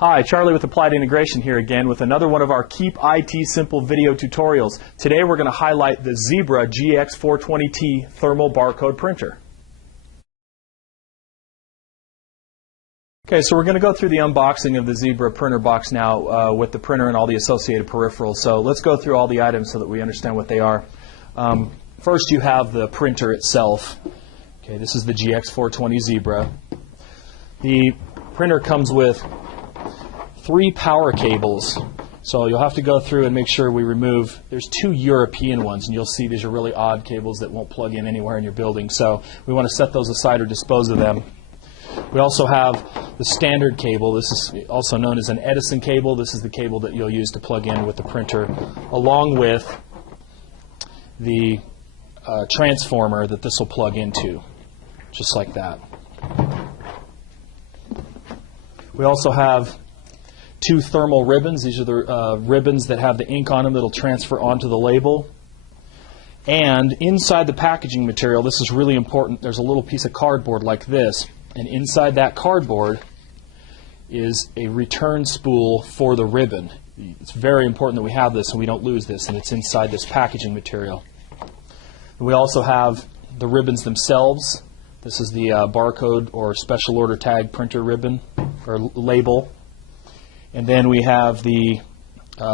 Hi, Charlie with Applied Integration here again with another one of our Keep IT Simple video tutorials. Today we're going to highlight the Zebra GX420T thermal barcode printer. Okay, so we're going to go through the unboxing of the Zebra printer box now with the printer and all the associated peripherals. So let's go through all the items so that we understand what they are. First you have the printer itself. Okay, this is the GX420 Zebra. The printer comes with 3 power cables, so you'll have to go through and make sure we remove, there's 2 European ones, and you'll see these are really odd cables that won't plug in anywhere in your building, so we want to set those aside or dispose of them. We also have the standard cable. This is also known as an Edison cable. This is the cable that you'll use to plug in with the printer, along with the transformer that this will plug into, just like that. We also have 2 thermal ribbons. These are the ribbons that have the ink on them that will transfer onto the label. And inside the packaging material, this is really important, there's a little piece of cardboard like this. And inside that cardboard is a return spool for the ribbon. It's very important that we have this and we don't lose this, and it's inside this packaging material. And we also have the ribbons themselves. This is the barcode or special order tag printer ribbon or label. And then we have the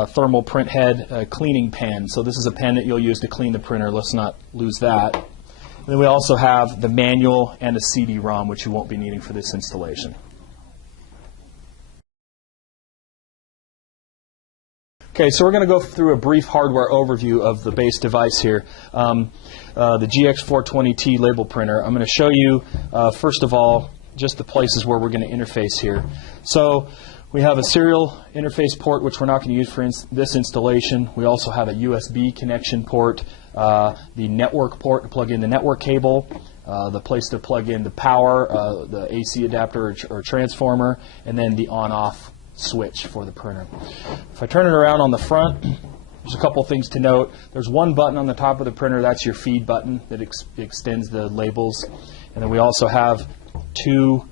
thermal print head cleaning pen. So this is a pen that you'll use to clean the printer. Let's not lose that. And then we also have the manual and a CD-ROM, which you won't be needing for this installation. Okay, so we're going to go through a brief hardware overview of the base device here. The GX420T label printer. I'm going to show you, first of all, just the places where we're going to interface here. So we have a serial interface port, which we're not going to use for this installation. We also have a USB connection port, the network port to plug in the network cable, the place to plug in the power, the AC adapter or transformer, and then the on-off switch for the printer. If I turn it around on the front, there's a couple things to note. There's one button on the top of the printer. That's your feed button that extends the labels. And then we also have 2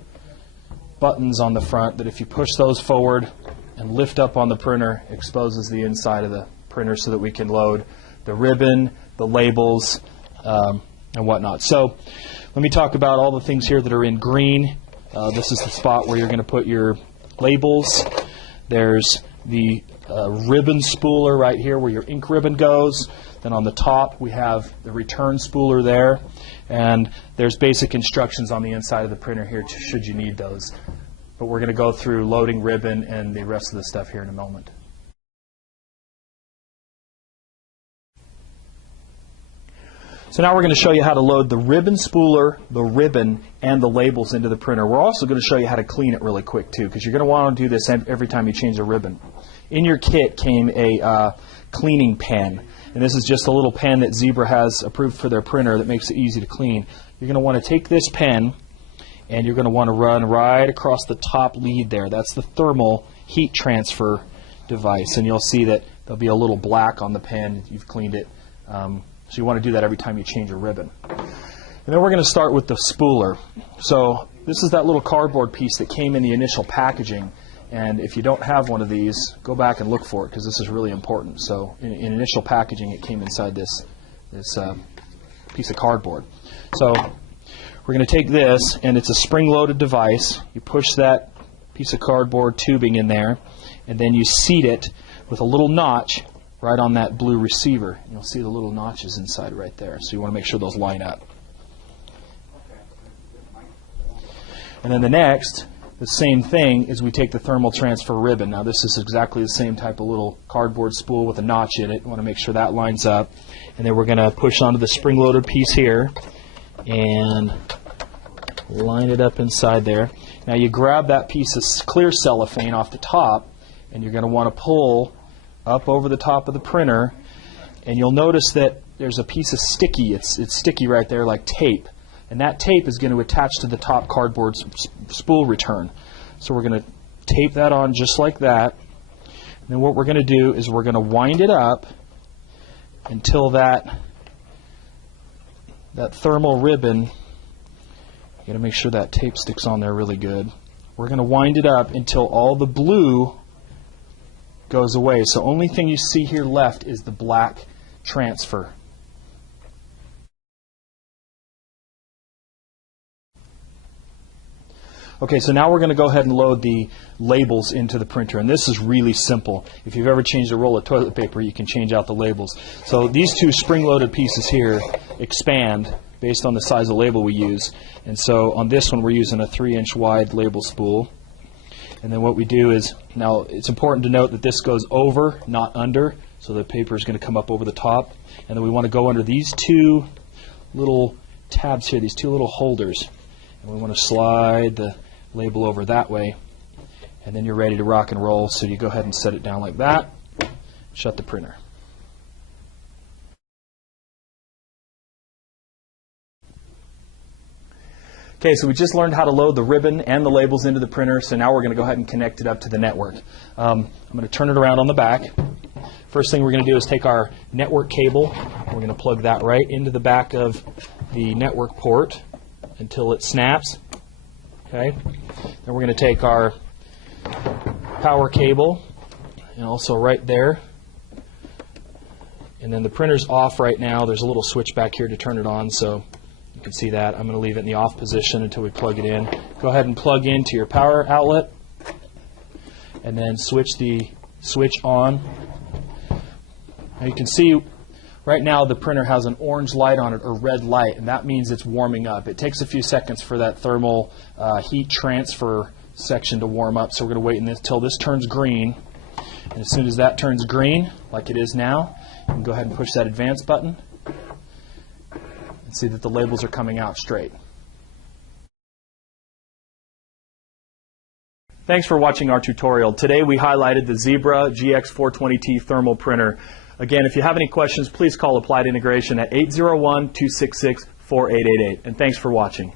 buttons on the front that if you push those forward and lift up on the printer, exposes the inside of the printer so that we can load the ribbon, the labels, and whatnot. So let me talk about all the things here that are in green. This is the spot where you're going to put your labels. There's the ribbon spooler right here where your ink ribbon goes. Then on the top we have the return spooler there, and there's basic instructions on the inside of the printer here should you need those. But we're going to go through loading ribbon and the rest of the stuff here in a moment. So now we're going to show you how to load the ribbon spooler, the ribbon, and the labels into the printer. We're also going to show you how to clean it really quick too, because you're going to want to do this every time you change a ribbon. In your kit came a cleaning pen, and this is just a little pen that Zebra has approved for their printer that makes it easy to clean. You're going to want to take this pen and you're going to want to run right across the top lead there. That's the thermal heat transfer device, and you'll see that there'll be a little black on the pen. You've cleaned it. So you want to do that every time you change a ribbon. And then we're going to start with the spooler. So this is that little cardboard piece that came in the initial packaging. And if you don't have one of these, go back and look for it, because this is really important. So in initial packaging, it came inside this piece of cardboard. So we're going to take this, and it's a spring-loaded device. You push that piece of cardboard tubing in there, and then you seat it with a little notch right on that blue receiver. You'll see the little notches inside right there. So you want to make sure those line up. And then the same thing is we take the thermal transfer ribbon. Now this is exactly the same type of little cardboard spool with a notch in it. You want to make sure that lines up. And then we're going to push onto the spring-loaded piece here and line it up inside there. Now you grab that piece of clear cellophane off the top, and you're going to want to pull up over the top of the printer, and you'll notice that there's a piece of sticky. It's sticky right there like tape, and that tape is going to attach to the top cardboard spool return. So we're going to tape that on just like that, and then what we're going to do is we're going to wind it up until that thermal ribbon, you got to make sure that tape sticks on there really good. we're going to wind it up until all the blue goes away. So only thing you see here left is the black transfer. Okay, so now we're going to go ahead and load the labels into the printer, and this is really simple. If you've ever changed a roll of toilet paper, you can change out the labels. So these two spring-loaded pieces here expand based on the size of label we use, and so on this one we're using a 3-inch wide label spool. And then what we do is, now it's important to note that this goes over, not under, so the paper is going to come up over the top. And then we want to go under these two little tabs here, these two little holders. And we want to slide the label over that way. And then you're ready to rock and roll, so you go ahead and set it down like that, shut the printer. Okay, so we just learned how to load the ribbon and the labels into the printer, so now we're going to go ahead and connect it up to the network. I'm going to turn it around on the back. First thing we're going to do is take our network cable. We're going to plug that right into the back of the network port until it snaps. Okay. Then we're going to take our power cable and also right there. And then the printer's off right now. There's a little switch back here to turn it on, so you can see that. I'm going to leave it in the off position until we plug it in. Go ahead and plug into your power outlet and then switch the switch on. Now you can see right now the printer has an orange light on it, or red light, and that means it's warming up. It takes a few seconds for that thermal heat transfer section to warm up, so we're going to wait until this turns green. And as soon as that turns green, like it is now, you can go ahead and push that advance button and see that the labels are coming out straight. Thanks for watching our tutorial. Today we highlighted the Zebra GX420T thermal printer. Again, if you have any questions, please call Applied Integration at 801-266-4888. And thanks for watching.